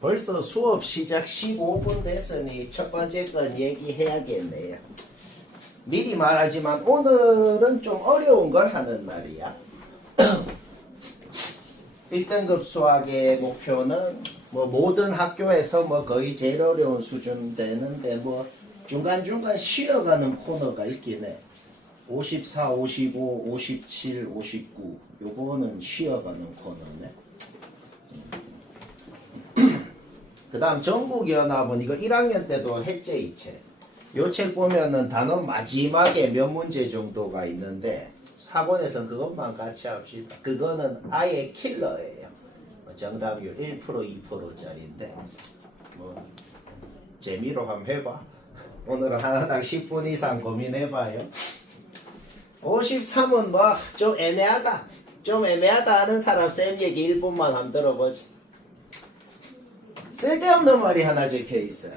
벌써 수업 시작 15분 됐으니 첫 번째 건 얘기해야겠네요. 미리 말하지만 오늘은 좀 어려운 걸 하는 날이야. 1등급 수학의 목표는 뭐 모든 학교에서 뭐 거의 제일 어려운 수준 되는데 뭐 중간중간 쉬어가는 코너가 있긴 해. 54, 55, 57, 59 요거는 쉬어가는 코너네. 그 다음 전국연합은 이거 1학년 때도 했지 이 책. 요 책 보면은 단원 마지막에 몇 문제 정도가 있는데 학원에서는 그것만 같이 합시다. 그거는 아예 킬러예요. 정답률 1%, 2%짜리인데 뭐 재미로 한번 해봐. 오늘은 하나당 10분 이상 고민해봐요. 53은 뭐 좀 애매하다. 좀 애매하다 하는 사람 쌤 얘기 1분만 한번 들어보지. 쓸데없는 말이 하나 적혀있어요.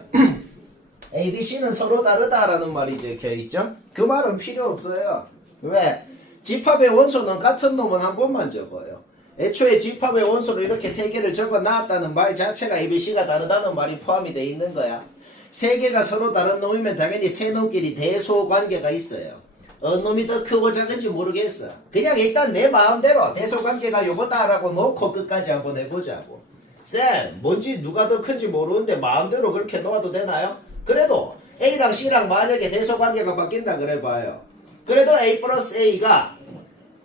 A, B, C는 서로 다르다라는 말이 적혀있죠? 그 말은 필요 없어요. 왜? 집합의 원소는 같은 놈은 한 번만 적어요. 애초에 집합의 원소로 이렇게 세 개를 적어놨다는 말 자체가 A, B, C가 다르다는 말이 포함이 돼 있는 거야. 세 개가 서로 다른 놈이면 당연히 세 놈끼리 대소관계가 있어요. 어느 놈이 더 크고 작은지 모르겠어. 그냥 일단 내 마음대로 대소관계가 요거다라고 놓고 끝까지 한번 해보자고. 쌤, 뭔지 누가 더 큰지 모르는데 마음대로 그렇게 놓아도 되나요? 그래도 A랑 C랑 만약에 대소관계가 바뀐다 그래봐요. 그래도 A 플러스 A가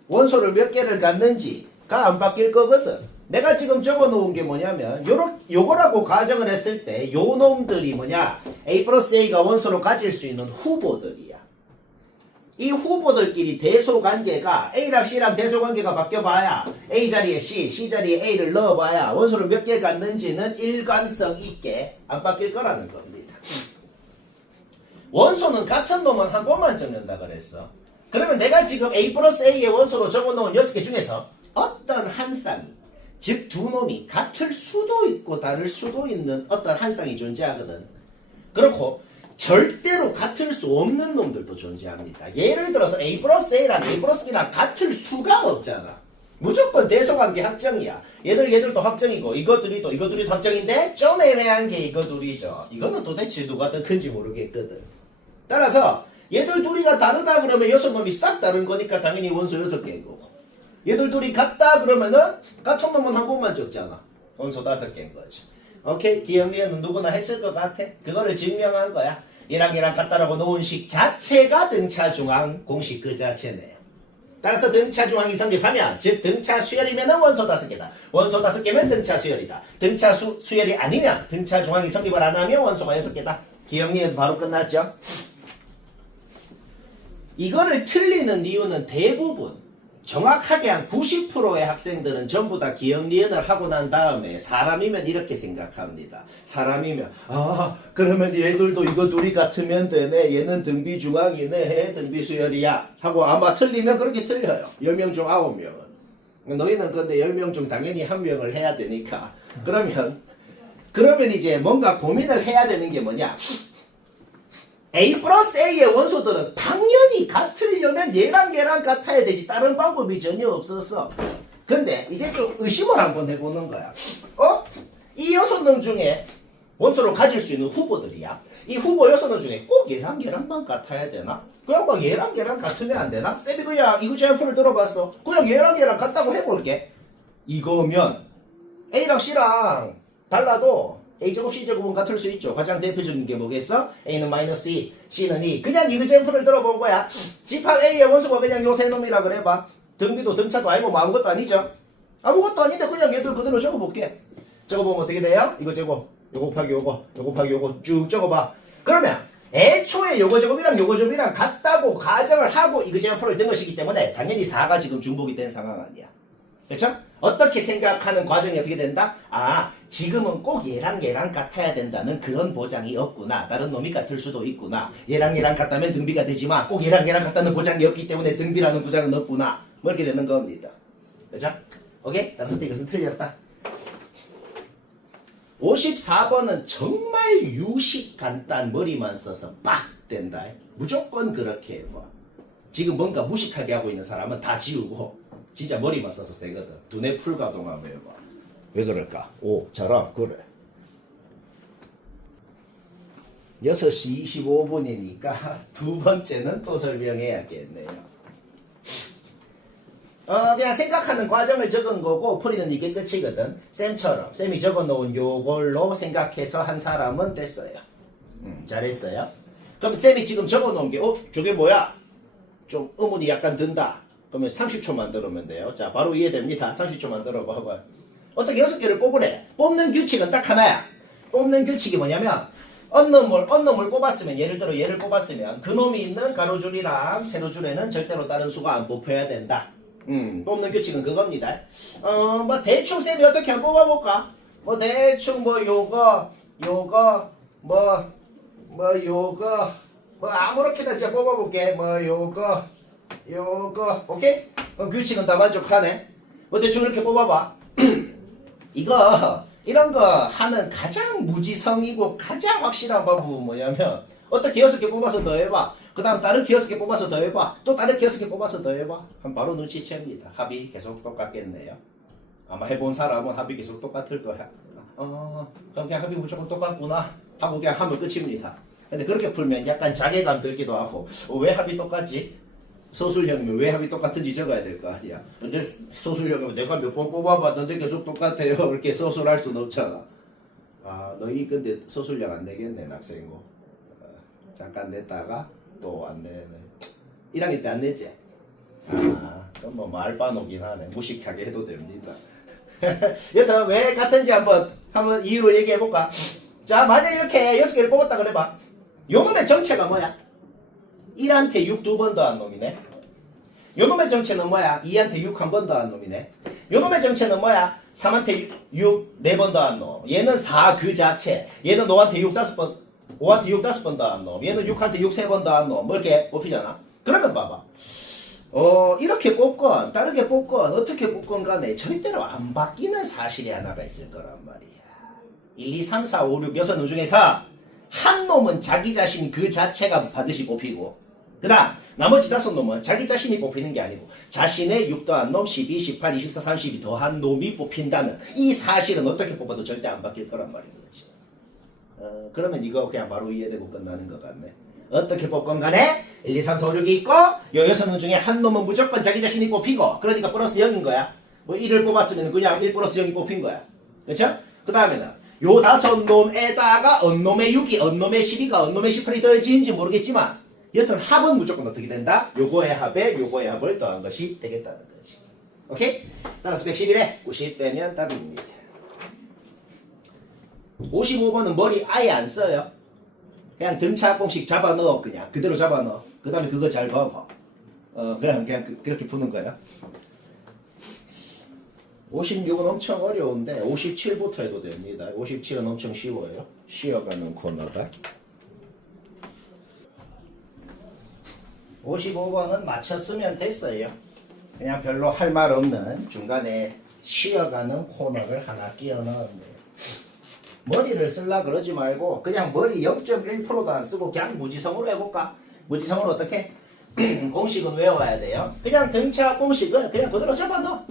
원소를 몇 개를 갖는지가 안 바뀔 거거든. 내가 지금 적어놓은 게 뭐냐면 요거라고 가정을 했을 때 요 놈들이 뭐냐, A 플러스 A가 원소로 가질 수 있는 후보들이야. 이 후보들끼리 대소관계가 A랑 C랑 대소관계가 바뀌어봐야 A 자리에 C, C 자리에 A를 넣어봐야 원소를 몇 개 갖는지는 일관성 있게 안 바뀔 거라는 겁니다. 원소는 같은 놈은 한 번만 적는다 그랬어. 그러면 내가 지금 A 플러스 A의 원소로 적어놓은 6개 중에서 어떤 한 쌍이, 즉 두 놈이 같을 수도 있고 다를 수도 있는 어떤 한 쌍이 존재하거든. 그렇고 절대로 같을 수 없는 놈들도 존재합니다. 예를 들어서 A 플러스 A랑 A 플러스 B랑 같을 수가 없잖아. 무조건 대소관계 확정이야. 얘들도 확정이고 이것들이도 확정인데 좀 애매한 게 이거 둘이죠. 이거는 도대체 누가 더 큰지 모르겠거든. 따라서 얘들 둘이가 다르다 그러면 6놈이 싹 다른 거니까 당연히 원소 6개인 거고, 얘들 둘이 같다 그러면은 같은 놈은 한 번만 적잖아. 원소 5개인 거지. 오케이? 기억리에는 누구나 했을 것 같아. 그거를 증명한 거야. 얘랑 같다라고 놓은 식 자체가 등차중앙 공식 그 자체네요. 따라서 등차중앙이 성립하면, 즉 등차 수열이면 원소 5개다. 원소 5개면 등차 수열이다. 등차 수열이 아니면 등차중앙이 성립을 안 하면 원소가 6개다. 기억리에는 바로 끝났죠? 이거를 틀리는 이유는 대부분 정확하게 한 90%의 학생들은 전부 다 기억리은을 하고 난 다음에 사람이면 이렇게 생각합니다. 사람이면 그러면 얘들도 이거 둘이 같으면 되네. 얘는 등비중앙이네. 등비수열이야. 하고 아마 틀리면 그렇게 틀려요. 10명 중 9명은. 너희는 근데 10명 중 당연히 1명을 해야 되니까. 그러면 이제 뭔가 고민을 해야 되는 게 뭐냐. A 플러스 A의 원소들은 당연히 같으려면 얘랑 같아야 되지. 다른 방법이 전혀 없었어. 근데 이제 좀 의심을 한번 해보는 거야. 이 6놈 중에 원소를 가질 수 있는 후보들이야. 이 후보 6놈 중에 꼭 얘랑만 같아야 되나? 그냥 막 얘랑 같으면 안 되나? 쌤이 그냥 이구제한표를 들어봤어. 그냥 얘랑 같다고 해볼게. 이거면 A랑 C랑 달라도 A제곱 C제곱은 같을 수 있죠. 가장 대표적인 게 뭐겠어? A는 마이너스 2, C는 2. 그냥 이그젠플을 들어본 거야. 집합 A의 원소가 그냥 요 세 놈이라 그래봐. 등비도 등차도 아니고 뭐 아무것도 아니죠. 아무것도 아닌데 그냥 얘들 그대로 적어볼게. 적어보면 어떻게 돼요? 이거 제곱, 요거 곱하기 요거 쭉 적어봐. 그러면 애초에 요거 제곱이랑 같다고 가정을 하고 이그젠플을 든 것이기 때문에 당연히 4가 지금 중복이 된 상황 아니야. 그렇죠? 어떻게 생각하는 과정이 어떻게 된다? 지금은 꼭 얘랑 같아야 된다는 그런 보장이 없구나. 다른 놈이 같을 수도 있구나. 얘랑 같다면 등비가 되지만 꼭 얘랑 같다는 보장이 없기 때문에 등비라는 보장은 없구나. 뭐 이렇게 되는 겁니다. 그렇죠? 오케이? 따라서 이것은 틀렸다. 54번은 정말 유식 간단 머리만 써서 빡 된다. 무조건 그렇게 해봐. 지금 뭔가 무식하게 하고 있는 사람은 다 지우고 진짜 머리만 써서 되거든. 두뇌 풀가동 한번 해봐. 왜 그럴까? 오, 잘함. 그래. 6시 25분이니까 두 번째는 또 설명해야겠네요. 그냥 생각하는 과정을 적은 거고 풀이는 이게 끝이거든. 쌤처럼 쌤이 적어놓은 요걸로 생각해서 한 사람은 됐어요. 잘했어요. 그럼 쌤이 지금 적어놓은 게 저게 뭐야? 좀 의문이 약간 든다. 그러면 30초만 들으면 돼요. 자, 바로 이해됩니다. 30초만 들어봐봐. 어떻게 6개를 뽑으래? 뽑는 규칙은 딱 하나야. 뽑는 규칙이 뭐냐면 언놈을 뽑았으면, 예를 들어 얘를 뽑았으면 그놈이 있는 가로줄이랑 세로줄에는 절대로 다른 수가 안 뽑혀야 된다. 뽑는 규칙은 그겁니다. 뭐 대충 쌤이 어떻게 한번 뽑아볼까? 뭐 대충 요거 아무렇게나 진짜 뽑아볼게. 요거 오케이? 규칙은 다 만족하네. 대충 이렇게 뽑아봐. 이런 거 하는 가장 무지성이고 가장 확실한 방법은 뭐냐면 어떻게 6개 뽑아서 더 해봐. 그 다음 다른 키 6개 뽑아서 더 해봐. 또 다른 키 6개 뽑아서 더 해봐. 그럼 바로 눈치챕니다. 합이 계속 똑같겠네요. 아마 해본 사람은 합이 계속 똑같을 거야. 그럼 그냥 합이 무조건 똑같구나 하고 그냥 하면 끝입니다. 근데 그렇게 풀면 약간 자괴감 들기도 하고 왜 합이 똑같지? 소술형이면 왜 합이 똑같은지 적어야 될 거 아니야. 근데 소술형이면 내가 몇 번 뽑아봤는데 계속 똑같아요. 이렇게 소술할 수는 없잖아. 너희 근데 소술형 안 내겠네, 낙생고. 잠깐 냈다가 또 안 내네. 1학년 때 안 냈지? 그럼 뭐 말반오긴 하네. 무식하게 해도 됩니다. 여튼 왜 같은지 한번 이유를 얘기해볼까? 자, 만약에 이렇게 6개를 뽑았다 그래봐. 요놈의 정체가 뭐야? 1한테 6 두 번 더한 놈이네. 요놈의 정체는 뭐야? 2한테 6 한 번 더한 놈이네. 요놈의 정체는 뭐야? 3한테 6 4번 더한 놈. 얘는 4 그 자체. 얘는 5한테 6 5번, 5한테 6 5번 더한 놈. 얘는 6한테 6 3번 더한 놈. 뭐 이렇게 뽑히잖아. 그러면 봐봐. 이렇게 뽑건 다르게 뽑건 어떻게 뽑건 간에 절대로 안 바뀌는 사실이 하나가 있을 거란 말이야. 1, 2, 3, 4, 5, 6, 6놈 중에서 한 놈은 자기 자신 그 자체가 반드시 뽑히고, 그 다음 나머지 5놈은 자기 자신이 뽑히는 게 아니고 자신의 6 더한 놈, 12, 18, 24, 32 더한 놈이 뽑힌다는 이 사실은 어떻게 뽑아도 절대 안 바뀔 거란 말인 거지. 그러면 이거 그냥 바로 이해되고 끝나는 것 같네. 어떻게 뽑건 간에 1, 2, 3, 4, 5, 6이 있고 요 6놈 중에 한 놈은 무조건 자기 자신이 뽑히고, 그러니까 플러스 0인 거야. 뭐 1을 뽑았으면 그냥 1 플러스 0이 뽑힌 거야. 그렇죠? 그 다음에는 요 5놈에다가 언놈의 6이 언놈의 12가 언놈의 18이 더해지는지 모르겠지만 여튼 합은 무조건 어떻게 된다? 요거의 합에 요거의 합을 더한 것이 되겠다는 거지. 오케이? 따라서 111에 90 빼면 답입니다. 55번은 머리 아예 안 써요. 그냥 등차 공식 잡아 넣어. 그냥 그대로 잡아 넣어. 그 다음에 그거 잘 봐봐. 그냥 그렇게 푸는 거야. 56은 엄청 어려운데 57부터 해도 됩니다. 57은 엄청 쉬워요. 쉬어가는 코너다. 55번은 맞췄으면 됐어요. 그냥 별로 할 말 없는 중간에 쉬어가는 코너를 하나 끼워 넣었네요. 머리를 쓸라 그러지 말고 그냥 머리 0.1%도 안 쓰고 그냥 무지성으로 해볼까? 무지성으로 어떻게? 공식은 외워야 돼요. 그냥 등차 공식은 그냥 그대로 잡아넣어.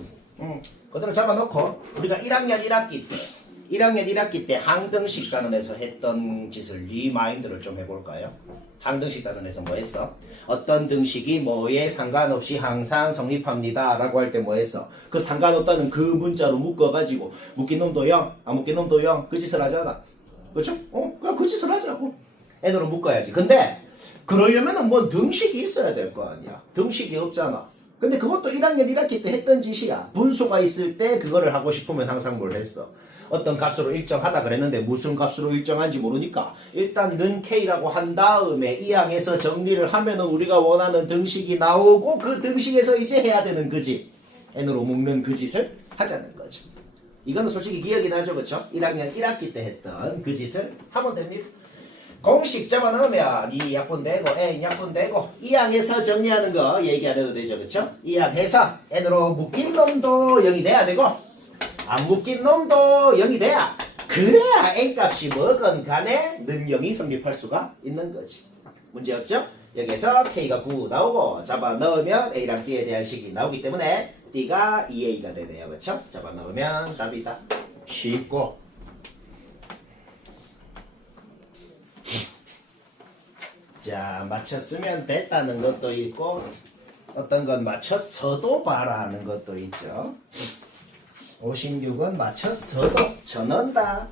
그대로 잡아놓고 우리가 1학년 1학기 때 항등식 단원에서 했던 짓을 리마인드를 좀 해볼까요? 항등식 단원에서 뭐 했어? 어떤 등식이 뭐에 상관없이 항상 성립합니다 라고 할 때 뭐 했어? 그 상관없다는 그 문자로 묶어가지고 묶인 놈도 0, 안 묶인 놈도 0 그 짓을 하잖아. 그렇죠? 그냥 그 짓을 하자고. N으로 묶어야지. 근데 그러려면은 뭐 등식이 있어야 될 거 아니야. 등식이 없잖아. 근데 그것도 1학년 1학기 때 했던 짓이야. 분수가 있을 때 그거를 하고 싶으면 항상 뭘 했어? 어떤 값으로 일정하다 그랬는데 무슨 값으로 일정한지 모르니까 일단 는 K라고 한 다음에 이 항에서 정리를 하면은 우리가 원하는 등식이 나오고 그 등식에서 이제 해야 되는 그 짓. N으로 묶는 그 짓을 하자는 거죠. 이거는 솔직히 기억이 나죠. 그렇죠? 1학년 1학기 때 했던 그 짓을 하면 됩니다. 공식 잡아넣으면 이 약분되고 N 약분되고 이 항에서 정리하는 거 얘기 안 해도 되죠. 그렇죠? 이 항에서 N으로 묶인 놈도 0이 돼야 되고 안 묶인 놈도 0이 돼야 그래야 N값이 뭐건 간에 는 0이 성립할 수가 있는 거지. 문제 없죠? 여기서 K가 9 나오고 잡아 넣으면 A랑 D에 대한 식이 나오기 때문에 D가 2A가 되네요. 그렇죠? 잡아 넣으면 답이다. 쉽고. 자, 맞췄으면 됐다는 것도 있고 어떤 건 맞췄어도 봐라는 것도 있죠. 56은 맞췄어도 저는다.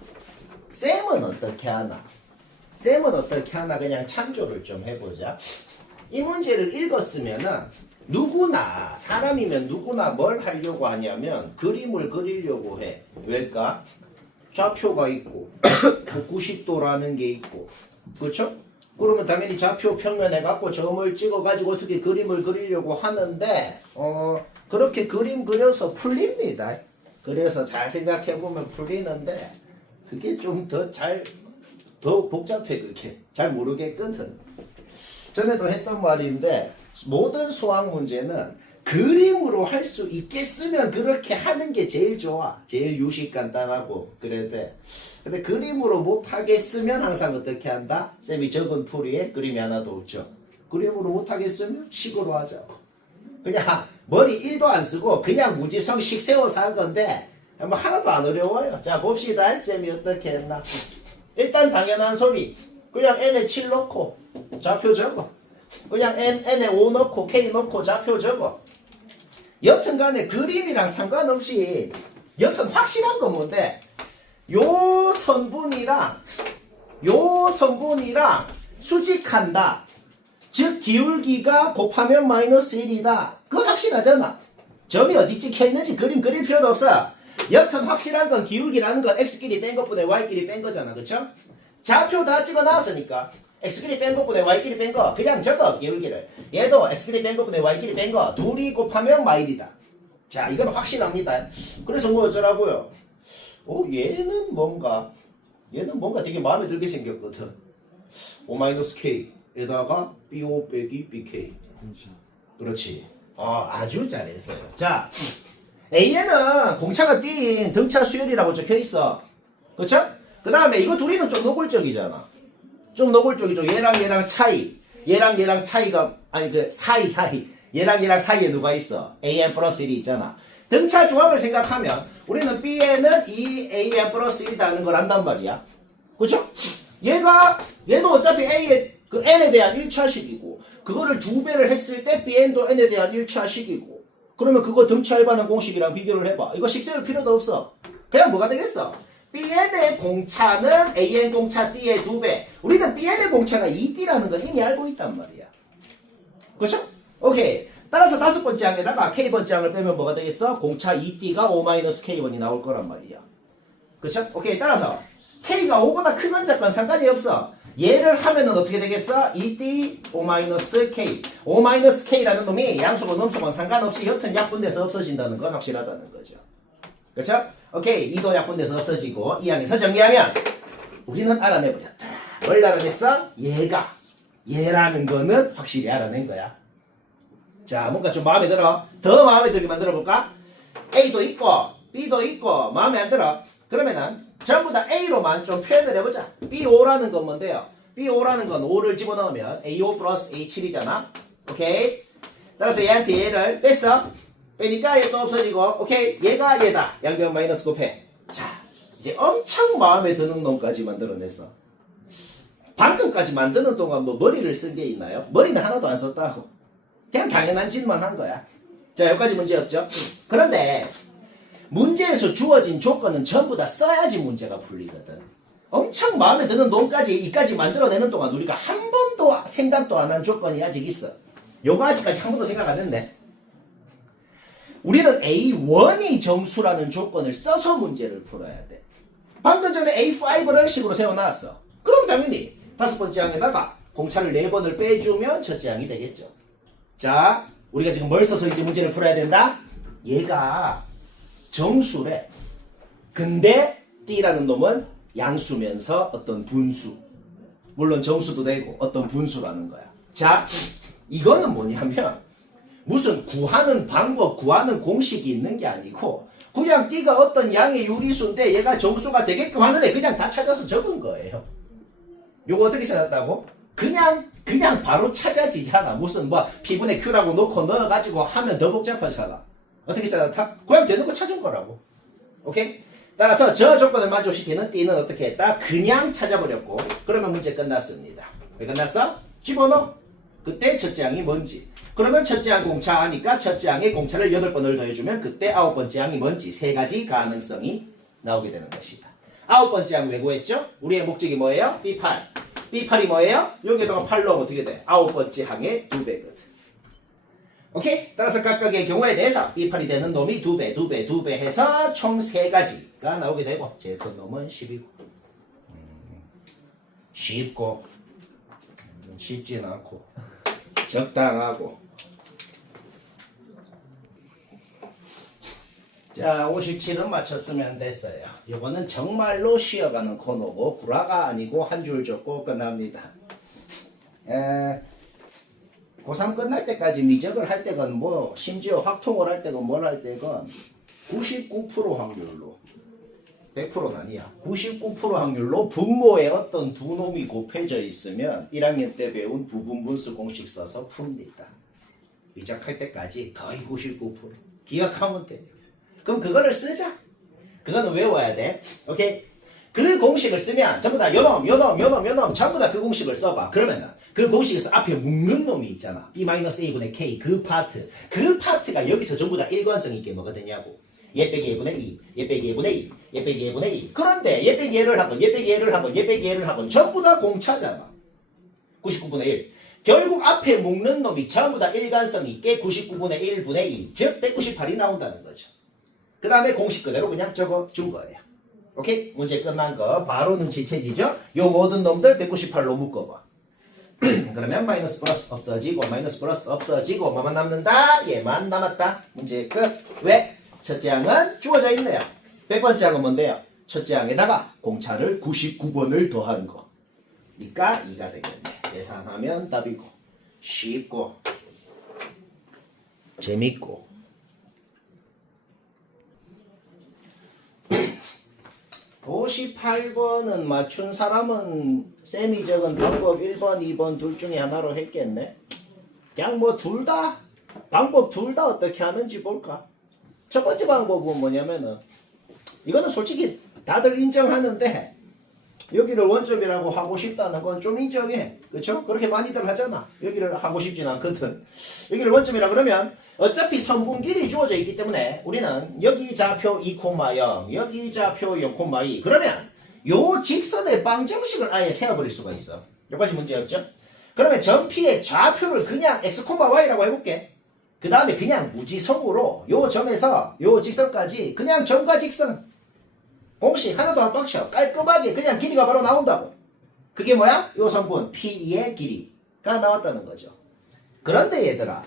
쌤은 어떻게 하나? 쌤은 어떻게 하나? 그냥 참조를 좀 해보자. 이 문제를 읽었으면은 누구나 사람이면 누구나 뭘 하려고 하냐면 그림을 그리려고 해. 왜일까? 좌표가 있고 90도라는 게 있고 그렇죠? 그러면 당연히 좌표 평면에 갖고 점을 찍어 가지고 어떻게 그림을 그리려고 하는데 그렇게 그림 그려서 풀립니다. 그래서 잘 생각해 보면 풀리는데 그게 좀 더 복잡해. 그게 잘 모르겠거든. 전에도 했던 말인데 모든 수학 문제는 그림으로 할 수 있겠으면 그렇게 하는 게 제일 좋아. 제일 유식 간단하고 그래야 돼. 근데 그림으로 못 하겠으면 항상 어떻게 한다? 쌤이 적은 풀이에 그림이 하나도 없죠. 그림으로 못 하겠으면 식으로 하자고. 그냥 머리 1도 안 쓰고 그냥 무지성식 세워서 한 건데 뭐 하나도 안 어려워요. 자 봅시다. 쌤이 어떻게 했나. 일단 당연한 소리. 그냥 n에 7 넣고 좌표 적어. 그냥 n에 5 넣고 k 넣고 좌표 적어. 여튼 간에 그림이랑 상관없이 여튼 확실한 건 뭔데 요 성분이랑 수직한다. 즉 기울기가 곱하면 마이너스 1이다. 그건 확실하잖아. 점이 어디 찍혀 있는지 그림 그릴 필요도 없어. 여튼 확실한 건 기울기라는 건 x끼리 뺀 것분에 y끼리 뺀 거잖아. 그쵸? 좌표 다 찍어 놨으니까 x끼리 뺀 것분에 y끼리 뺀 거 그냥 적어. 기울기를 얘도 x끼리 뺀 것분에 y끼리 뺀 거 둘이 곱하면 마일이다. 자 이건 확실합니다. 그래서 뭐 어쩌라고요. 얘는 뭔가 되게 마음에 들게 생겼거든. 5-K에다가 BO 빼기 BK. 그렇지. 아주 잘했어요. 자 A에는 공차가 띈 등차 수열이라고 적혀있어. 그쵸? 그 다음에 이거 둘이는 좀 노골적이잖아. 좀 노골적이죠. 얘랑 차이. 얘랑 차이가 아니 그 사이 얘랑 사이에 누가 있어? AN 플러스 1이 있잖아. 등차 중앙을 생각하면 우리는 B에는 이 AN 플러스 1이라는 걸 안단 말이야. 그쵸? 얘도 어차피 A의 그 N에 대한 1차식이고 그거를 2배를 했을 때 BN도 N에 대한 1차식이고 그러면 그거 등차 일반항 공식이랑 비교를 해봐. 이거 식 세울 필요도 없어. 그냥 뭐가 되겠어? Bn의 공차는 AN 공차 D의 2배. 우리는 Bn의 공차가 2D라는 건 이미 알고 있단 말이야. 그렇죠? 오케이. 따라서 5번째 항에다가 K번째 항을 빼면 뭐가 되겠어? 공차 2D가 5-K1이 나올 거란 말이야. 그렇죠? 오케이. 따라서 K가 5보다 크건 작건 상관이 없어. 얘를 하면은 어떻게 되겠어? 2D 5-K. 5-K라는 놈이 양수건 음수건 상관없이 여튼 약분돼서 없어진다는 건 확실하다는 거죠. 그렇죠? 오케이. 2도 약분돼서 없어지고 이 항에서 정리하면 우리는 알아내버렸다. 뭘 알아냈어? 얘라는 거는 확실히 알아낸 거야. 자, 뭔가 좀 마음에 들어? 더 마음에 들게 만들어 볼까? A도 있고 B도 있고 마음에 안 들어? 그러면은 전부 다 A로만 좀 표현을 해보자. B5라는 건 뭔데요? B5라는 건 5를 집어넣으면 A5 플러스 A7이잖아. 오케이? 따라서 얘한테 얘를 뺐어. 빼니까 얘 또 없어지고 오케이? 얘다. 양변 마이너스 곱해. 자, 이제 엄청 마음에 드는 놈까지 만들어냈어. 방금까지 만드는 동안 뭐 머리를 쓴 게 있나요? 머리는 하나도 안 썼다고. 그냥 당연한 짓만 한 거야. 자, 여기까지 문제였죠? 그런데 문제에서 주어진 조건은 전부 다 써야지 문제가 풀리거든. 엄청 마음에 드는 놈까지 이까지 만들어내는 동안 우리가 한 번도 생각도 안 한 조건이 아직 있어. 요거 아직까지 한 번도 생각 안 했네. 우리는 A1이 정수라는 조건을 써서 문제를 풀어야 돼. 방금 전에 A5를 식으로 세워놨어. 그럼 당연히 5번째 항에다가 공차를 4번을 빼주면 첫째 항이 되겠죠. 자, 우리가 지금 뭘 써서 이제 문제를 풀어야 된다? 얘가 정수래. 근데 D라는 놈은 양수면서 어떤 분수. 물론 정수도 되고 어떤 분수라는 거야. 자, 이거는 뭐냐면 무슨 구하는 방법, 구하는 공식이 있는 게 아니고 그냥 D가 어떤 양의 유리수인데 얘가 정수가 되게끔 하는데 그냥 다 찾아서 적은 거예요. 요거 어떻게 찾았다고? 그냥 바로 찾아지잖아. 무슨 뭐 P분의 Q라고 놓고 넣어가지고 하면 더 복잡하잖아. 어떻게 찾았다? 그냥 되는 거 찾은 거라고. 오케이? 따라서 저 조건을 만족시키는 D는 어떻게 했다? 그냥 찾아버렸고 그러면 문제 끝났습니다. 왜 끝났어? 집어넣어. 그때 첫째 항이 뭔지. 그러면 첫째 항 공차 하니까 첫째 항에 공차를 8번을 더해주면 그때 9번째 항이 뭔지 3가지 가능성이 나오게 되는 것이다. 9번째 항 왜 구했죠? 우리의 목적이 뭐예요? B8. B8이 뭐예요? 여기다가 8 넣으면 어떻게 돼? 9번째 항의 2배거든. 오케이? 따라서 각각의 경우에 대해서 B8이 되는 놈이 2배, 2배, 2배 해서 총 3가지가 나오게 되고 제일 큰 놈은 10이고 쉽고 쉽진 않고 적당하고 자 57은 맞췄으면 됐어요. 이거는 정말로 쉬어가는 코너고 구라가 아니고 한 줄 적고 끝납니다. 고3 끝날 때까지 미적을 할 때건 뭐 심지어 확통을 할 때건 뭘 할 때건 99% 확률로 100%는 아니야. 99% 확률로 분모에 어떤 두 놈이 곱해져 있으면 1학년 때 배운 부분분수 공식 써서 풉니다. 미적할 때까지 거의 99% 기억하면 돼. 그럼 그거를 쓰자. 그거는 외워야 돼. 오케이? 그 공식을 쓰면 전부 다 요놈 전부 다 그 공식을 써봐. 그러면은 그 공식에서 앞에 묶는 놈이 있잖아. B-A분의 K 그 파트가 여기서 전부 다 일관성 있게 뭐가 되냐고. 얘 빼기 얘분의 2, 얘 빼기 얘분의 2, 얘 빼기 얘분의 2. 그런데 얘 빼기 얘를 하건, 얘 빼기 얘를 하건, 얘 빼기 얘를 하건 전부 다 공차잖아. 99분의 1. 결국 앞에 묶는 놈이 전부 다 일관성 있게 99분의 1분의 2, 즉 198이 나온다는 거죠. 그 다음에 공식 그대로 그냥 적어준 거예요. 오케이? 문제 끝난 거 바로 눈치채지죠? 요 모든 놈들 198로 묶어봐. 그러면 마이너스 플러스 없어지고 마이너스 플러스 없어지고 뭐만 남는다? 얘만 남았다. 문제 끝. 왜? 첫째 항은 주어져 있네요. 100번째 항은 뭔데요? 첫째 항에다가 공차를 99번을 더한 거. 그러니까 2가 되겠네. 계산하면 답이고 쉽고 재밌고 58번은 맞춘 사람은 쌤이 적은 방법 1번, 2번 둘 중에 하나로 했겠네. 그냥 뭐 둘 다, 방법 둘 다 어떻게 하는지 볼까? 첫 번째 방법은 뭐냐면은, 이거는 솔직히 다들 인정하는데, 여기를 원점이라고 하고 싶다는 건 좀 인정해. 그쵸? 그렇게 많이들 하잖아. 여기를 하고 싶진 않거든. 여기를 원점이라 그러면, 어차피 선분 길이 주어져 있기 때문에 우리는 여기 좌표 2,0, 여기 좌표 0,2 그러면 요 직선의 방정식을 아예 세워버릴 수가 있어. 여기까지 문제 없죠? 그러면 전피의 좌표를 그냥 x, y라고 해볼게. 그 다음에 그냥 무지성으로 요 점에서 요 직선까지 그냥 점과 직선 공식 하나도 안 빡쳐. 깔끔하게 그냥 길이가 바로 나온다고. 그게 뭐야? 요 선분 P의 길이가 나왔다는 거죠. 그런데 얘들아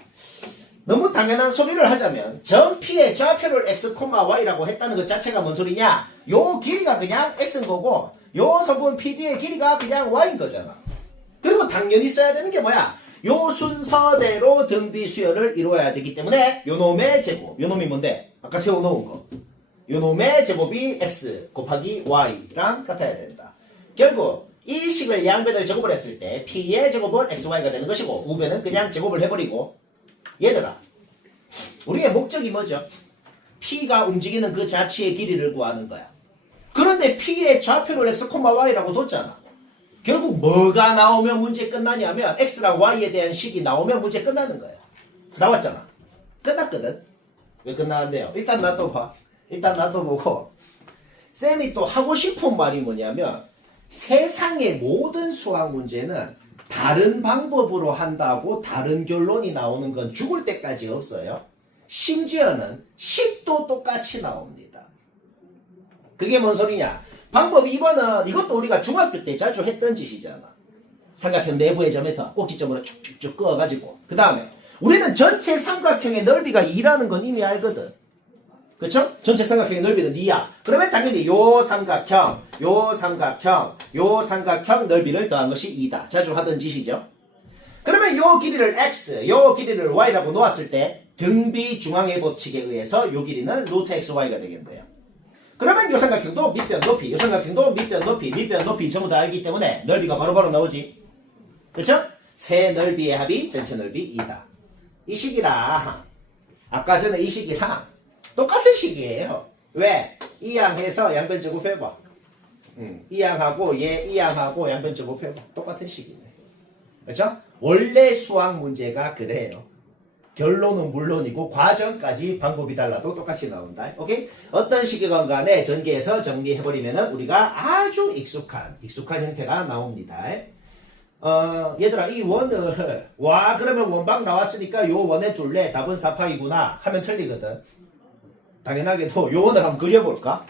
너무 당연한 소리를 하자면 점 P의 좌표를 x, y라고 했다는 것 자체가 뭔 소리냐? 요 길이가 그냥 x인 거고 요 선분 PD의 길이가 그냥 y인 거잖아. 그리고 당연히 써야 되는 게 뭐야? 요 순서대로 등비 수열을 이루어야 되기 때문에 요 놈의 제곱, 요 놈이 뭔데? 아까 세워놓은 거. 요 놈의 제곱이 x 곱하기 y랑 같아야 된다. 결국 이 식을 양변을 제곱을 했을 때 P의 제곱은 xy가 되는 것이고 우변은 그냥 제곱을 해버리고 얘들아 우리의 목적이 뭐죠? P가 움직이는 그 자체의 길이를 구하는 거야. 그런데 P의 좌표를 x, y라고 뒀잖아. 결국 뭐가 나오면 문제 끝나냐면 x랑 y에 대한 식이 나오면 문제 끝나는 거야. 나왔잖아. 끝났거든. 왜 끝나는데요? 일단 놔둬봐. 일단 놔둬보고 쌤이 또 하고 싶은 말이 뭐냐면 세상의 모든 수학 문제는 다른 방법으로 한다고 다른 결론이 나오는 건 죽을 때까지 없어요. 심지어는 식도 똑같이 나옵니다. 그게 뭔 소리냐? 방법 2번은 이것도 우리가 중학교 때 자주 했던 짓이잖아. 삼각형 내부의 점에서 꼭지점으로 쭉쭉쭉 그어가지고 그 다음에 우리는 전체 삼각형의 넓이가 2라는 건 이미 알거든. 그쵸? 전체 삼각형의 넓이는 2야. 그러면 당연히 요 삼각형, 요 삼각형, 요 삼각형 넓이를 더한 것이 2다. 자주 하던 짓이죠. 그러면 요 길이를 x, 요 길이를 y라고 놓았을 때 등비 중앙의 법칙에 의해서 요 길이는 루트 xy가 되겠네요. 그러면 요 삼각형도 밑변 높이, 요 삼각형도 밑변 높이 전부 다 알기 때문에 넓이가 바로바로 나오지. 그쵸? 세 넓이의 합이 전체 넓이 2다. 이 식이랑 아까 전에 이 식이랑 똑같은 식이에요. 왜? 이 양해서 양변 제곱해봐. 이 양하고 이 양하고 양변 제곱해봐. 똑같은 식이네. 그쵸? 원래 수학 문제가 그래요. 결론은 물론이고 과정까지 방법이 달라도 똑같이 나온다. 오케이? 어떤 식이건 간에 전개해서 정리해버리면 우리가 아주 익숙한 형태가 나옵니다. 얘들아 이 원을 와 그러면 원방 나왔으니까 요 원에 둘래 답은 4파이구나 하면 틀리거든. 당연하게도 요 원을 한번 그려볼까?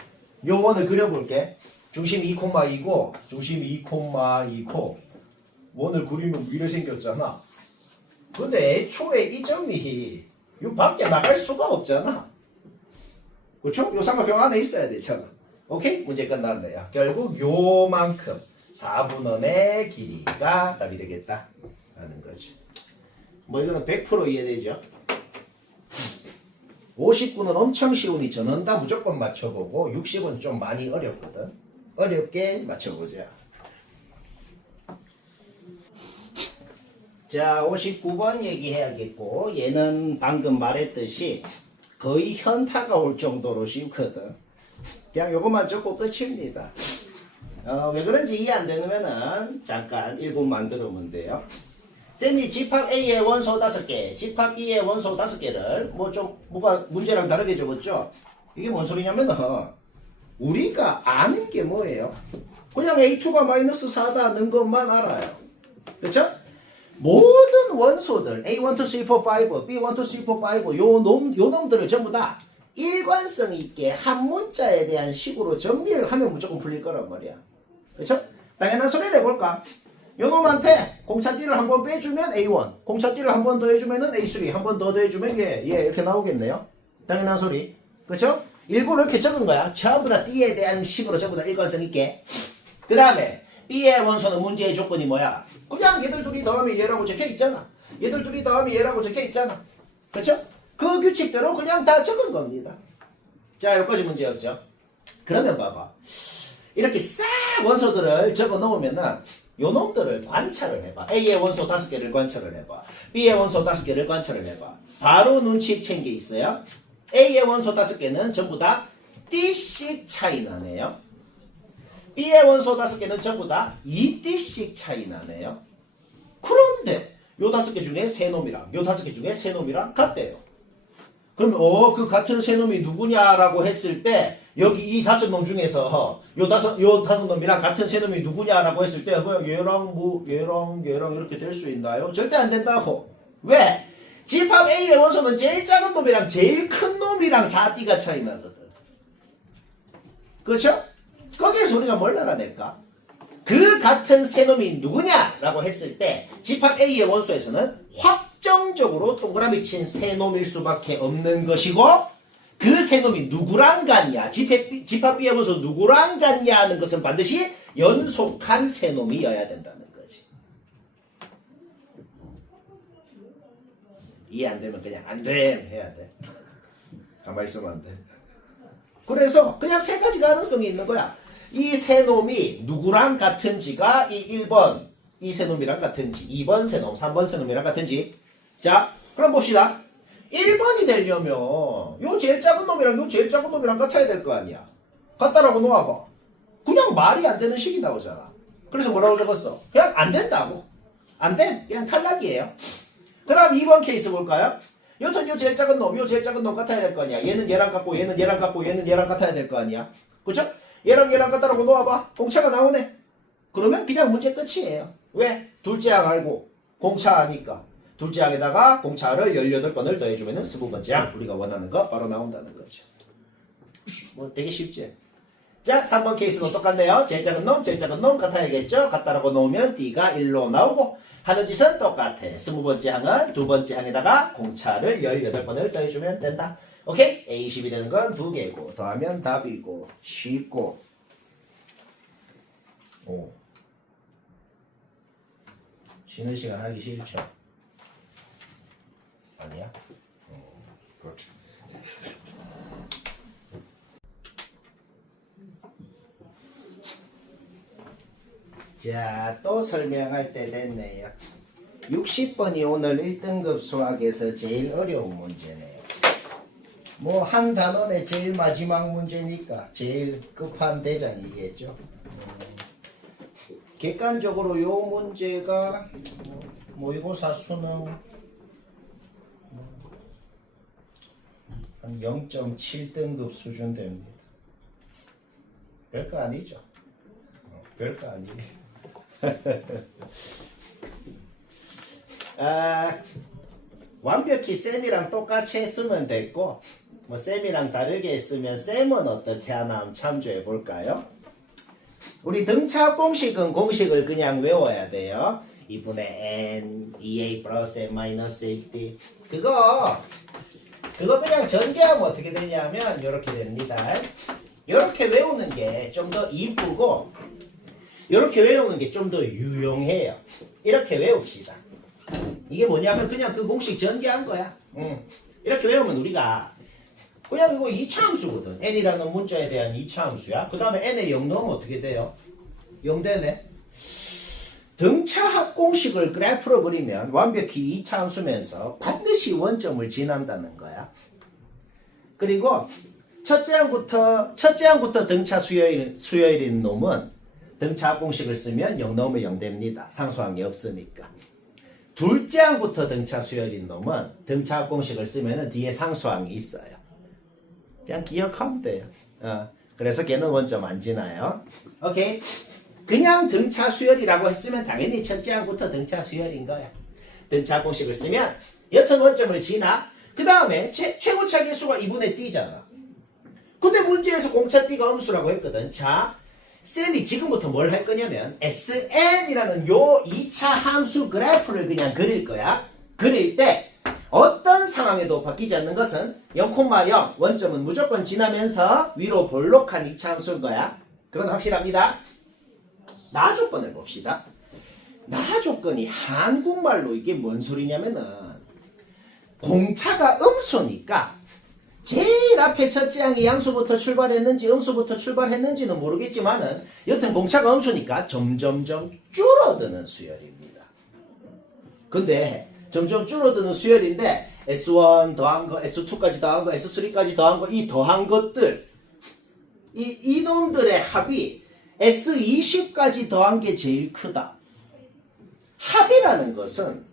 요 원을 그려볼게. 중심 2,2고 중심 2,2고 원을 그리면 이래 생겼잖아. 근데 애초에 이 점이 요 밖에 나갈 수가 없잖아. 그쵸? 요 삼각형 안에 있어야 되잖아. 오케이? 문제 끝났네요. 결국 요만큼 4분원의 길이가 답이 되겠다 라는 거지. 뭐 이거는 100% 이해되죠? 59는 엄청 쉬우니 저는 다 무조건 맞춰보고 60은 좀 많이 어렵거든. 어렵게 맞춰보자. 자 59번 얘기해야겠고 얘는 방금 말했듯이 거의 현타가 올 정도로 쉽거든. 그냥 요것만 적고 끝입니다. 왜 그런지 이해 안 되면은 잠깐 1분 만들어보면 돼요. 쌤이 집합 A의 원소 5개, 집합 B의 원소 5개를 뭐 좀 뭐가 문제랑 다르게 적었죠? 이게 뭔 소리냐면은 우리가 아는 게 뭐예요? 그냥 A2가 마이너스 4다는 것만 알아요. 그쵸? 모든 원소들 A1, 2, 3, 4, 5, B1, 2, 3, 4, 5 요 놈들을 전부 다 일관성 있게 한 문자에 대한 식으로 정리를 하면 무조건 풀릴 거란 말이야. 그쵸? 당연한 소리를 해볼까? 요 놈한테 공차띠를 한 번 빼주면 A1, 공차띠를 한 번 더 해주면 A3, 한 번 더 해주면 얘 이렇게 나오겠네요. 당연한 소리. 그쵸? 일부러 이렇게 적은 거야. 전부 다 D에 대한 식으로 전부 다 일관성 있게. 그 다음에 B의 원소는 문제의 조건이 뭐야? 그냥 얘들 둘이 더하면 얘라고 적혀있잖아. 얘들 둘이 더하면 얘라고 적혀있잖아. 그쵸? 그 규칙대로 그냥 다 적은 겁니다. 자, 여기까지 문제 없죠? 그러면 봐봐. 이렇게 싹 원소들을 적어 놓으면은 요 놈들을 관찰을 해봐. A의 원소 5개를 관찰을 해봐. B의 원소 5개를 관찰을 해봐. 바로 눈치챈 게 있어요. A의 원소 5개는 전부 다 D씩 차이 나네요. B의 원소 5개는 전부 다 2D씩 차이 나네요. 그런데 요 5개 중에 세 놈이랑 요 5개 중에 세 놈이랑 같대요. 그러면 그 같은 세 놈이 누구냐라고 했을 때 여기 이 5놈 중에서 요 다섯 놈이랑 같은 세 놈이 누구냐라고 했을 때 그냥 얘랑 이렇게 될 수 있나요? 절대 안 된다고. 왜? 집합 A의 원소는 제일 작은 놈이랑 제일 큰 놈이랑 4D가 차이 나거든. 그렇죠? 거기에서 우리가 뭘 알아낼까? 그 같은 세 놈이 누구냐라고 했을 때 집합 A의 원소에서는 확정적으로 동그라미 친 세 놈일 수밖에 없는 것이고 그 세 놈이 누구랑 같냐 집합 B의 원소 누구랑 같냐 하는 것은 반드시 연속한 세 놈이어야 된다는 거지. 이해 안 되면 그냥 안 돼 해야 돼. 가만히 있으면 안 돼. 그래서 그냥 세 가지 가능성이 있는 거야. 이 세 놈이 누구랑 같은지가 이 1번 이 세 놈이랑 같은지 2번 세 놈, 3번 세 놈이랑 같은지. 자 그럼 봅시다. 1번이 되려면 요 제일 작은 놈이랑 요 제일 작은 놈이랑 같아야 될 거 아니야. 같다라고 놓아봐. 그냥 말이 안 되는 식이 나오잖아. 그래서 뭐라고 적었어? 그냥 안 된다고. 안 돼. 그냥 탈락이에요. 그 다음 2번 케이스 볼까요? 여튼 요 제일 작은 놈, 요 제일 작은 놈 같아야 될 거 아니야. 얘는 얘랑 같고 얘는 얘랑 같고 얘는 얘랑 같아야 될 거 아니야. 그쵸? 얘랑 얘랑 같다라고 놓아봐. 공차가 나오네. 그러면 그냥 문제 끝이에요. 왜? 둘째 항 알고 공차 아니까. 둘째 항에다가 공차를 18번을 더해주면 20번째 항 우리가 원하는 거 바로 나온다는 거죠. 뭐 되게 쉽지? 자 3번 케이스도 똑같네요. 제일 작은 놈 같아야겠죠? 같다라고 놓으면 D가 1로 나오고 하는 짓은 똑같아. 20번째 항은 두 번째 항에다가 공차를 18번을 더해주면 된다. 오케이? A20이 되는 건 2개고 더하면 답이고 쉽고. 오. 쉬는 시간 하기 싫죠? 아니야? 그렇죠. 자, 또 설명할 때 됐네요. 60번이 오늘 1등급 수학에서 제일 어려운 문제네요. 뭐 한 단원의 제일 마지막 문제니까 제일 끝판대장이겠죠. 객관적으로 요 문제가 모의고사 수능 한 0.7등급 수준 됩니다. 별거 아니죠. 별거 아니에요. 완벽히 쌤이랑 똑같이 했으면 됐고 뭐 쌤이랑 다르게 했으면 쌤은 어떻게 하나 한번 참조해 볼까요? 우리 등차 공식은 공식을 그냥 외워야 돼요. 2분의 n 2a 플러스 n 마이너스 1d 그거 그냥 전개하면 어떻게 되냐면 이렇게 됩니다. 이렇게 외우는 게 좀 더 이쁘고 이렇게 외우는 게 좀 더 유용해요. 이렇게 외웁시다. 이게 뭐냐면 그냥 그 공식 전개한 거야. 이렇게 외우면 우리가 그냥 이거 2차 함수거든. n이라는 문자에 대한 2차 함수야. 그 다음에 n에 0 넣으면 어떻게 돼요? 0 되네. 등차합 공식을 그래프로 그리면 완벽히 2차 함수면서 반드시 원점을 지난다는 거야. 그리고 첫째 항부터 등차 수열인 놈은 등차합 공식을 쓰면 0 넣으면 0 됩니다. 상수항이 없으니까. 둘째 항부터 등차 수열인 놈은 등차합 공식을 쓰면 뒤에 상수항이 있어요. 그냥 기억하면 돼요. 그래서 걔는 원점 안 지나요. 오케이. 그냥 등차 수열이라고 했으면 당연히 첫째 항부터 등차 수열인 거야. 등차 공식을 쓰면 여튼 원점을 지나. 그 다음에 최고차 계수가 2분의 d잖아. 근데 문제에서 공차 d가 음수라고 했거든. 자, 쌤이 지금부터 뭘 할 거냐면 SN이라는 요 2차 함수 그래프를 그냥 그릴 거야. 그릴 때 어떤 상황에도 바뀌지 않는 것은 0,0 원점은 무조건 지나면서 위로 볼록한 2차 함수인 거야. 그건 확실합니다. 나 조건을 봅시다. 나 조건이 한국말로 이게 뭔 소리냐면은 공차가 음수니까 제일 앞에 첫째 항이 양수부터 출발했는지 음수부터 출발했는지는 모르겠지만은 여튼 공차가 음수니까 점점점 줄어드는 수열입니다. 근데 점점 줄어드는 수열인데 S1 더한 거, S2까지 더한 거, S3까지 더한 거, 이 더한 것들 이놈들의 합이 S20까지 더한 게 제일 크다. 합이라는 것은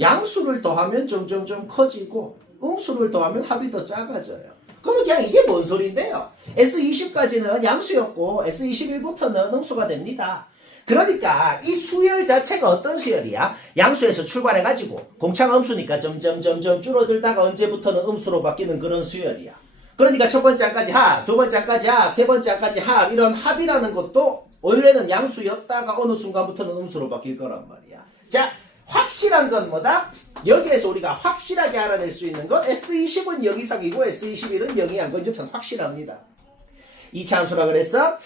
양수를 더하면 점점점 커지고 음수를 더하면 합이 더 작아져요. 그러면 그냥 이게 뭔 소린데요? S20까지는 양수였고 S21부터는 음수가 됩니다. 그러니까 이 수열 자체가 어떤 수열이야? 양수에서 출발해가지고 공차가 음수니까 점점점점 줄어들다가 언제부터는 음수로 바뀌는 그런 수열이야. 그러니까 첫 번째 항까지 합, 두 번째 항까지 합, 세 번째 항까지 합 이런 합이라는 것도 원래는 양수였다가 어느 순간부터는 음수로 바뀔 거란 말이야. 자, 확실한 건 뭐다? 여기에서 우리가 확실하게 알아낼 수 있는 건 S20은 0 이상이고 S21은 0이 안 건 여튼 확실합니다. 2차 함수라 그랬어?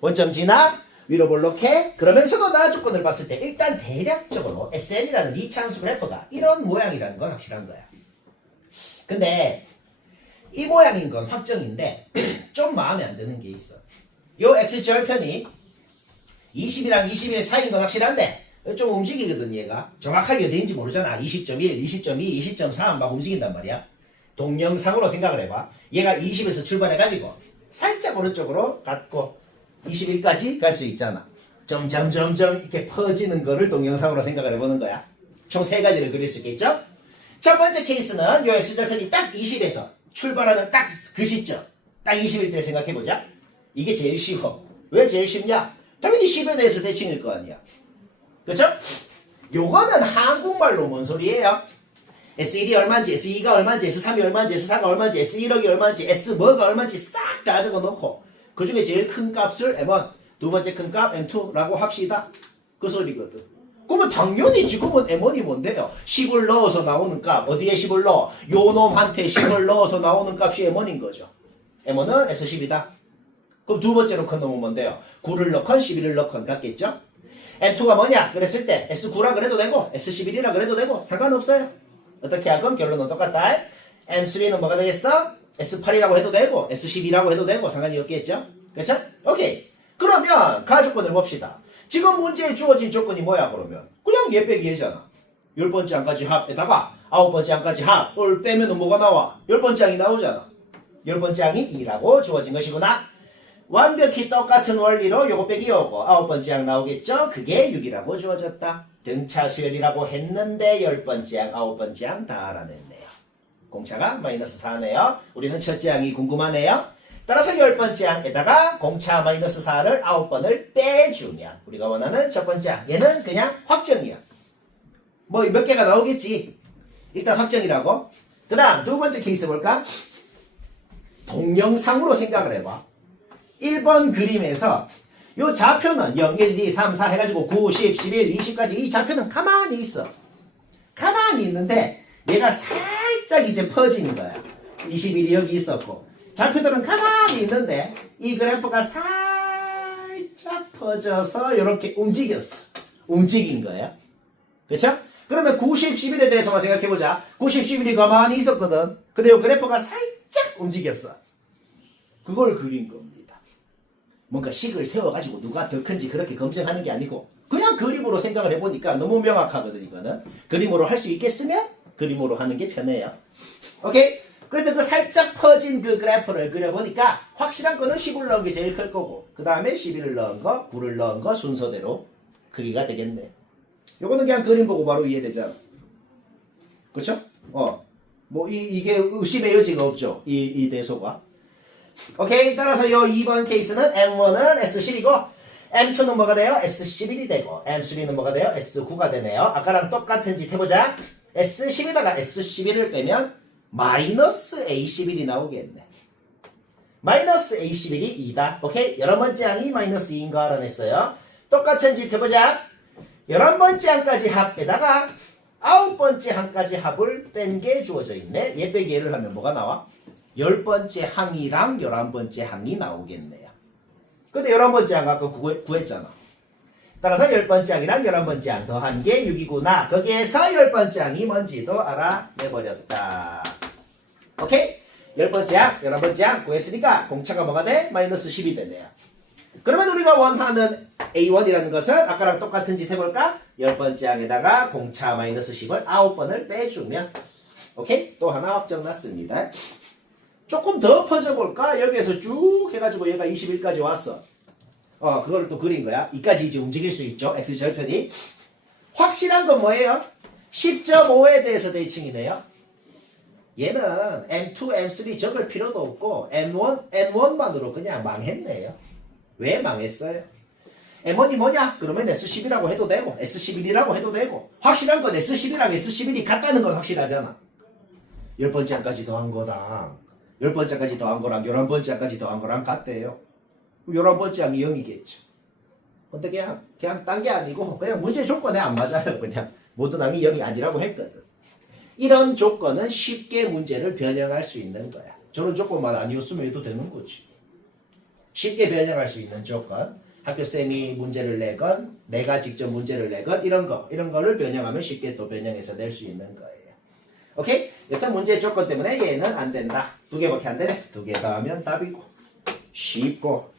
원점 지나 위로 볼록해. 그러면서도 나 조건을 봤을 때 일단 대략적으로 SN이라는 2차 함수 그래프가 이런 모양이라는 건 확실한 거야. 근데 이 모양인 건 확정인데 좀 마음에 안 드는 게 있어. 요 X절편이 20이랑 21 사이인 건 확실한데 좀 움직이거든 얘가. 정확하게 어디인지 모르잖아. 20.1, 20.2, 20.3 막 움직인단 말이야. 동영상으로 생각을 해봐. 얘가 20에서 출발해가지고 살짝 오른쪽으로 갔고 21까지 갈 수 있잖아. 점점 이렇게 퍼지는 거를 동영상으로 생각을 해보는 거야. 총 3가지를 그릴 수 있겠죠? 첫 번째 케이스는 요 X절편이 딱 20에서 출발하는 딱 그 시점 딱 20일 때 생각해보자. 이게 제일 쉬워. 왜 제일 쉽냐? 당연히 10에 대해서 대칭일 거 아니야. 그쵸? 요거는 한국말로 뭔 소리예요? S1이 얼마인지, S2가 얼마인지, S3이 얼마인지, S4가 얼마인지, S1억이 얼마인지, S 뭐가 얼마인지 싹 다 적어놓고 그 중에 제일 큰 값을 M1, 두 번째 큰 값 M2라고 합시다. 그 소리거든. 그러면 당연히 지금은 M1이 뭔데요? 10을 넣어서 나오는 값. 어디에 10을 넣어? 요 놈한테 10을 넣어서 나오는 값이 M1인 거죠. M1은 S10이다. 그럼 두 번째로 큰 놈은 뭔데요? 9를 넣건 11을 넣건 같겠죠? M2가 뭐냐? 그랬을 때 S9라 그래도 되고 S11이라 그래도 되고 상관없어요. 어떻게 하건 결론은 똑같다. M3는 뭐가 되겠어? S8이라고 해도 되고 S12라고 해도 되고 상관이 없겠죠? 그렇죠? 오케이. 그러면 가조건을 봅시다. 지금 문제에 주어진 조건이 뭐야 그러면? 그냥 얘 빼기 얘잖아. 10번째 항까지 합에다가 9번째 항까지 합을 빼면 뭐가 나와? 10번째 항이 나오잖아. 10번째 항이 2라고 주어진 것이구나. 완벽히 똑같은 원리로 요거 빼기 요거 9번째 항 나오겠죠? 그게 6이라고 주어졌다. 등차 수열이라고 했는데 10번째 항, 9번째 항 다 알아냈네요. 공차가 마이너스 4네요. 우리는 첫째 항이 궁금하네요. 따라서 10번째 항에다가 공차 마이너스 4를 9번을 빼주면 우리가 원하는 첫 번째 항 얘는 그냥 확정이야. 뭐 몇 개가 나오겠지. 일단 확정이라고. 그 다음 두 번째 케이스 볼까? 동영상으로 생각을 해봐. 1번 그림에서 요 좌표는 0, 1, 2, 3, 4 해가지고 9, 10, 11, 20까지 이 좌표는 가만히 있어. 가만히 있는데 얘가 살짝 이제 퍼지는 거야. 21이 여기 있었고 좌표들은 가만히 있는데 이 그래프가 살짝 퍼져서 이렇게 움직였어. 움직인 거야. 그쵸? 그러면 90, 11에 대해서만 생각해보자. 90, 11이 가만히 있었거든. 근데 이 그래프가 살짝 움직였어. 그걸 그린 겁니다. 뭔가 식을 세워가지고 누가 더 큰지 그렇게 검증하는 게 아니고 그냥 그림으로 생각을 해보니까 너무 명확하거든 이거는. 그림으로 할 수 있겠으면 그림으로 하는 게 편해요. 오케이? 그래서 그 살짝 퍼진 그 그래프를 그려보니까 확실한 거는 10을 넣은 게 제일 클 거고 그 다음에 11을 넣은 거, 9를 넣은 거 순서대로 크기가 되겠네. 요거는 그냥 그림 보고 바로 이해되잖아. 그쵸? 뭐 이게 의심의 여지가 없죠. 이 대소가. 오케이. 따라서 요 2번 케이스는 M1은 S10이고 M2는 뭐가 돼요? S11이 되고 M3는 뭐가 돼요? S9가 되네요. 아까랑 똑같은 짓 해보자. S10에다가 S11을 빼면 마이너스 A11이 나오겠네. 마이너스 A11이 2다. 오케이? 11번째 항이 마이너스 2인 거 알아냈어요. 똑같은 짓 해보자. 11번째 항까지 합에다가 9번째 항까지 합을 뺀 게 주어져 있네. 얘 빼기 얘를 하면 뭐가 나와? 10번째 항이랑 11번째 항이 나오겠네요. 근데 11번째 항 아까 구했잖아. 따라서 10번째 항이랑 11번째 항 더한 게 6이구나. 거기에서 10번째 항이 뭔지도 알아내버렸다. 오케이? 10번째 항, 11번째 항 구했으니까 공차가 뭐가 돼? 마이너스 10이 되네요. 그러면 우리가 원하는 A1이라는 것은 아까랑 똑같은 짓 해볼까? 10번째 항에다가 공차 마이너스 10을 9번을 빼주면 오케이? 또 하나 확정 났습니다. 조금 더 퍼져볼까? 여기에서 쭉 해가지고 얘가 21까지 왔어. 그거를 또 그린 거야. 이까지 이제 움직일 수 있죠. X절편이. 확실한 건 뭐예요? 10.5에 대해서 대칭이네요. 얘는 M2, M3 적을 필요도 없고 N1만으로 그냥 망했네요. 왜 망했어요? M1이 뭐냐? 그러면 S10이라고 해도 되고 S11이라고 해도 되고 확실한 건 S10이랑 S11이 같다는 건 확실하잖아. 10번째 항까지 더한 거랑 10번째까지 더한 거랑 11번째 항까지 더한 거랑 같대요. 11번째 항이 0이겠죠. 근데 그냥 딴 게 아니고 그냥 문제 조건에 안 맞아요. 그냥 모든 항이 0이 아니라고 했거든. 이런 조건은 쉽게 문제를 변형할 수 있는 거야. 저런 조건만 아니었으면 해도 되는 거지. 쉽게 변형할 수 있는 조건. 학교쌤이 문제를 내건 내가 직접 문제를 내건 이런 거를 변형하면 쉽게 또 변형해서 낼 수 있는 거예요. 오케이? 여튼 문제 조건 때문에 얘는 안 된다. 2개밖에 안 되네. 2개 더하면 답이고 쉽고